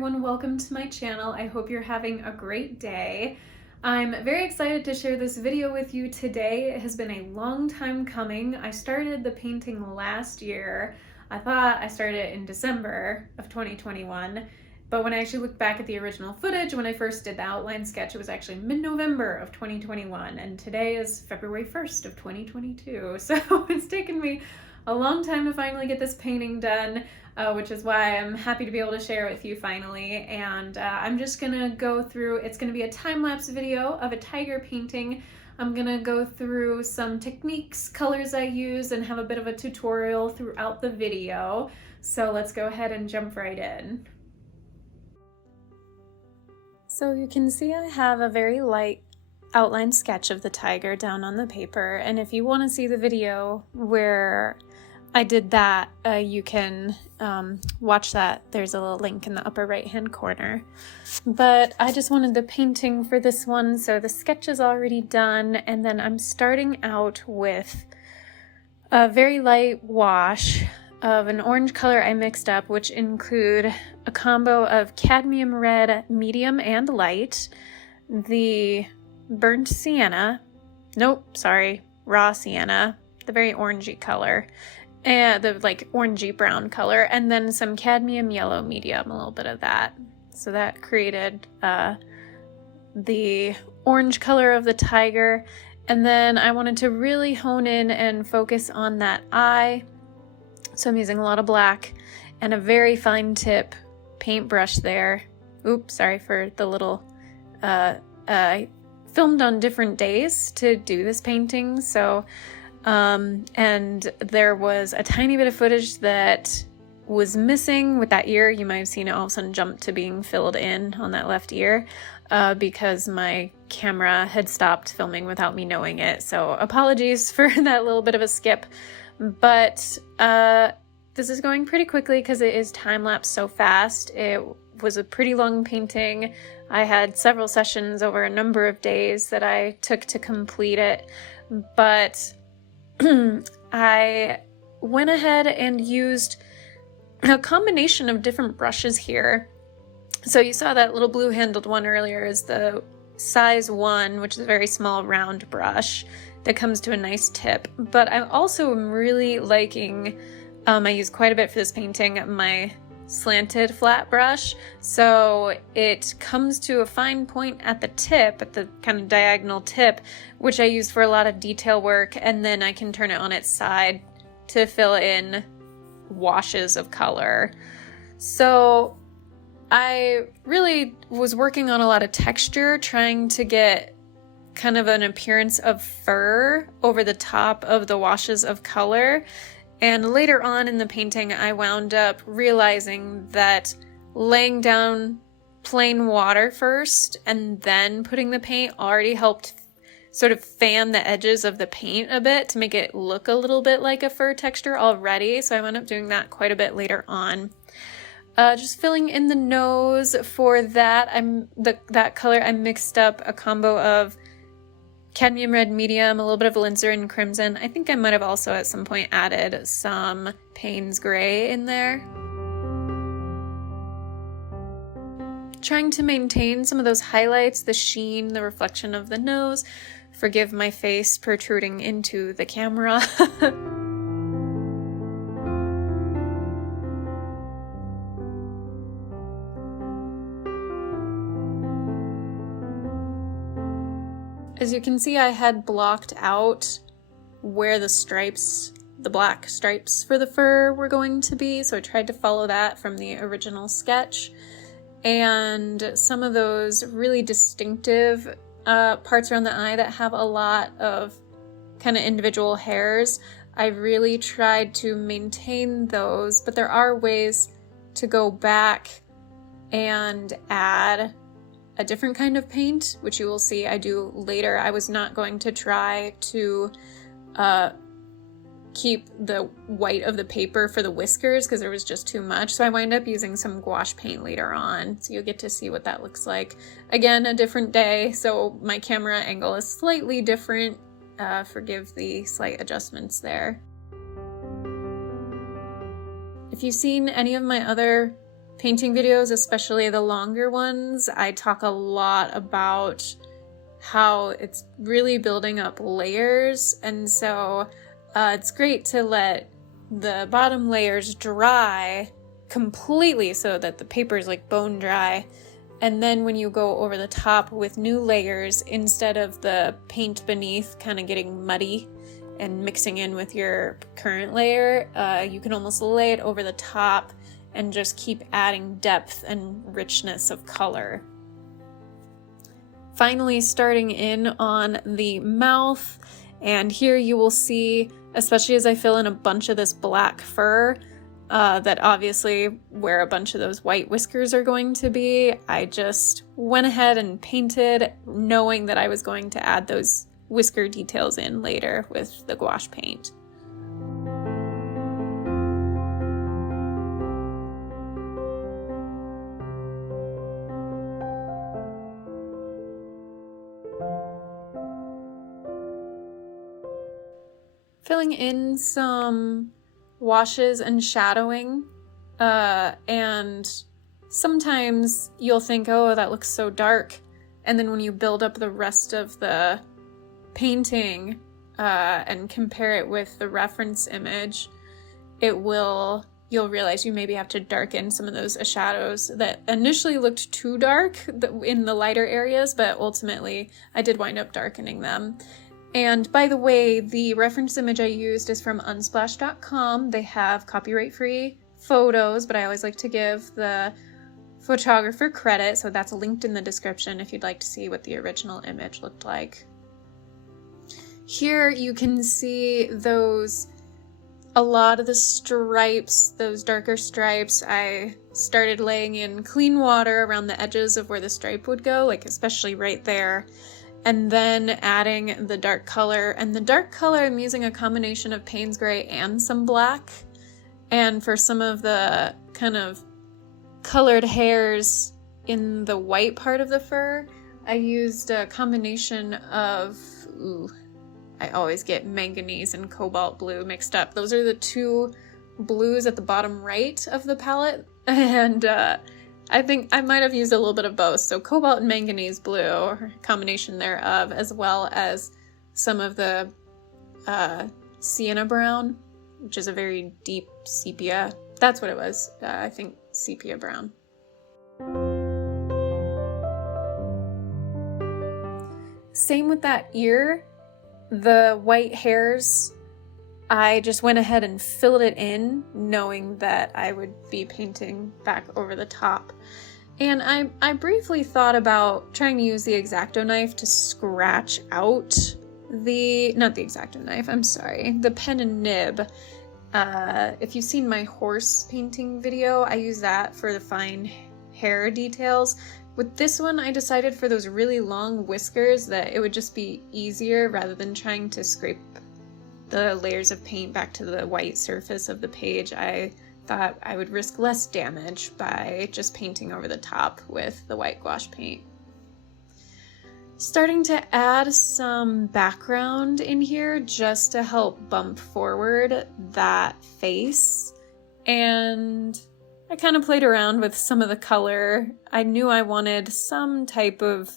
everyone, welcome to my channel. I hope you're having a great day. I'm very excited to share this video with you today. It has been a long time coming. I started the painting last year. I thought I started it in December of 2021, but when I actually looked back at the original footage, when I first did the outline sketch, it was actually mid-November of 2021, and today is February 1st of 2022. So it's taken me a long time to finally get this painting done, which is why I'm happy to be able to share it with you finally. And I'm just gonna go through, it's gonna be a time-lapse video of a tiger painting. I'm gonna go through some techniques, colors I use, and have a bit of a tutorial throughout the video. So let's go ahead and jump right in. So you can see I have a very light outline sketch of the tiger down on the paper, and if you want to see the video where I did that, you can watch that. There's a little link in the upper right hand corner. But I just wanted the painting for this one, so the sketch is already done, and then I'm starting out with a very light wash of an orange color I mixed up, which include a combo of cadmium red medium and light, the burnt sienna, raw sienna, the very orangey color, and the like orangey brown color, and then some cadmium yellow medium, a little bit of that. So that created the orange color of the tiger. And then I wanted to really hone in and focus on that eye. So I'm using a lot of black and a very fine tip paintbrush there. Oops, sorry for the little, I filmed on different days to do this painting. So, and there was a tiny bit of footage that was missing with that ear. You might have seen it all of a sudden jump to being filled in on that left ear, because my camera had stopped filming without me knowing it. So apologies for that little bit of a skip. But this is going pretty quickly because it is time-lapse so fast. It was a pretty long painting. I had several sessions over a number of days that I took to complete it. But I went ahead and used a combination of different brushes here. So you saw that little blue-handled one earlier is the size 1, which is a very small round brush that comes to a nice tip. But I also am really liking, I use quite a bit for this painting, my Slanted flat brush. So it comes to a fine point at the tip, at the kind of diagonal tip, which I use for a lot of detail work, and then I can turn it on its side to fill in washes of color. So I really was working on a lot of texture, trying to get kind of an appearance of fur over the top of the washes of color. And later on in the painting, I wound up realizing that laying down plain water first and then putting the paint already helped sort of fan the edges of the paint a bit to make it look a little bit like a fur texture already. So I wound up doing that quite a bit later on. Just filling in the nose for that, that color I mixed up a combo of cadmium red medium, a little bit of alizarin crimson. I think I might have also at some point added some Payne's gray in there. Trying to maintain some of those highlights, the sheen, the reflection of the nose. Forgive my face protruding into the camera. As you can see, I had blocked out where the stripes, the black stripes for the fur were going to be, so I tried to follow that from the original sketch. And some of those really distinctive parts around the eye that have a lot of kind of individual hairs, I really tried to maintain those, but there are ways to go back and add a different kind of paint, which you will see I do later. I was not going to try to keep the white of the paper for the whiskers because there was just too much. So I wind up using some gouache paint later on. So you'll get to see what that looks like. Again, a different day, so my camera angle is slightly different. Forgive the slight adjustments there. If you've seen any of my other painting videos, especially the longer ones, I talk a lot about how it's really building up layers, and so it's great to let the bottom layers dry completely so that the paper is like bone dry, and then when you go over the top with new layers, instead of the paint beneath kind of getting muddy and mixing in with your current layer, you can almost lay it over the top and just keep adding depth and richness of color. Finally, starting in on the mouth, and here you will see, especially as I fill in a bunch of this black fur, that obviously where a bunch of those white whiskers are going to be, I just went ahead and painted, knowing that I was going to add those whisker details in later with the gouache paint. Filling in some washes and shadowing, and sometimes you'll think, oh, that looks so dark, and then when you build up the rest of the painting and compare it with the reference image, you'll realize you maybe have to darken some of those shadows that initially looked too dark in the lighter areas, but ultimately I did wind up darkening them. And by the way, the reference image I used is from unsplash.com. They have copyright-free photos, but I always like to give the photographer credit, so that's linked in the description if you'd like to see what the original image looked like. Here you can see a lot of the stripes, those darker stripes. I started laying in clean water around the edges of where the stripe would go, like especially right there. And then adding the dark color. And the dark color, I'm using a combination of Payne's Gray and some black. And for some of the kind of colored hairs in the white part of the fur, I used a combination of, I always get manganese and cobalt blue mixed up. Those are the two blues at the bottom right of the palette. And I think I might have used a little bit of both. So cobalt and manganese blue, or combination thereof, as well as some of the sienna brown, which is a very deep sepia. That's what it was. I think sepia brown. Same with that ear. The white hairs, I just went ahead and filled it in, knowing that I would be painting back over the top. And I briefly thought about trying to use the X-Acto knife to scratch out not the X-Acto knife, I'm sorry, the pen and nib. If you've seen my horse painting video, I use that for the fine hair details. With this one, I decided for those really long whiskers that it would just be easier rather than trying to scrape the layers of paint back to the white surface of the page. I thought I would risk less damage by just painting over the top with the white gouache paint. Starting to add some background in here just to help bump forward that face. And I kind of played around with some of the color. I knew I wanted some type of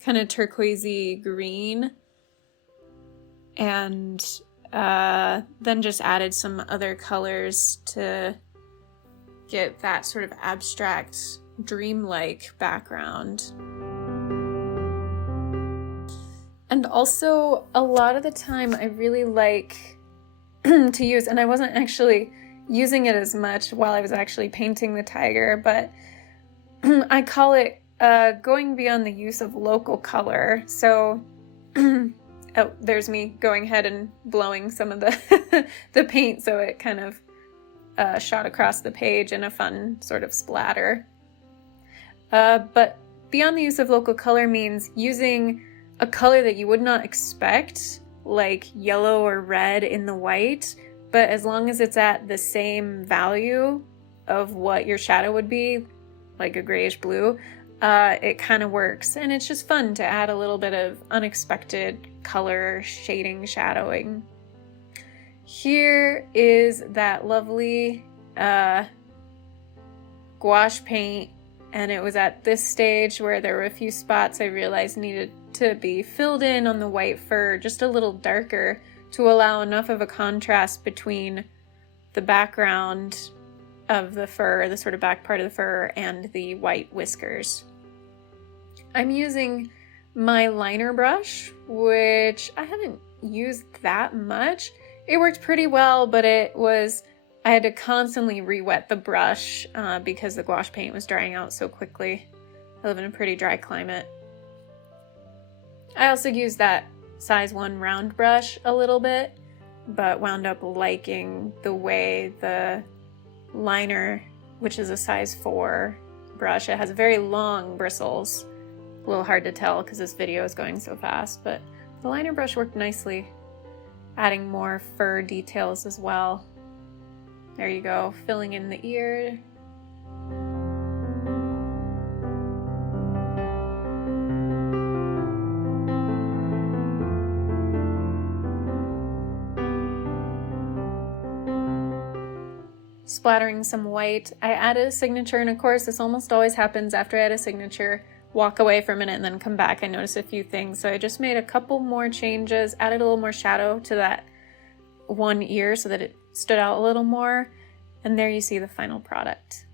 kind of turquoisey green, and then just added some other colors to get that sort of abstract, dreamlike background. And also, a lot of the time I really like to use, and I wasn't actually using it as much while I was actually painting the tiger, but I call it going beyond the use of local color. So oh, there's me going ahead and blowing some of the the paint so it kind of shot across the page in a fun sort of splatter. But beyond the use of local color means using a color that you would not expect, like yellow or red in the white, but as long as it's at the same value of what your shadow would be, like a grayish blue, it kind of works. And it's just fun to add a little bit of unexpected color, shading, shadowing. Here is that lovely gouache gouache paint, and it was at this stage where there were a few spots I realized needed to be filled in on the white fur just a little darker to allow enough of a contrast between the background of the fur, the sort of back part of the fur, and the white whiskers. I'm using my liner brush, which I haven't used that much. It worked pretty well, but I had to constantly re-wet the brush because the gouache paint was drying out so quickly. I live in a pretty dry climate. I also used that size 1 round brush a little bit, but wound up liking the way the liner, which is a size 4 brush, it has very long bristles. A little hard to tell because this video is going so fast, but the liner brush worked nicely, adding more fur details as well. There you go, filling in the ear. Splattering some white. I added a signature, and of course this almost always happens after I add a signature. Walk away for a minute and then come back. I noticed a few things, so I just made a couple more changes, added a little more shadow to that one ear so that it stood out a little more, and there you see the final product.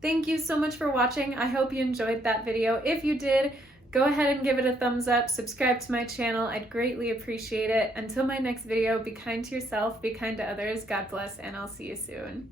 Thank you so much for watching. I hope you enjoyed that video. If you did, go ahead and give it a thumbs up, subscribe to my channel, I'd greatly appreciate it. Until my next video, be kind to yourself, be kind to others, God bless, and I'll see you soon.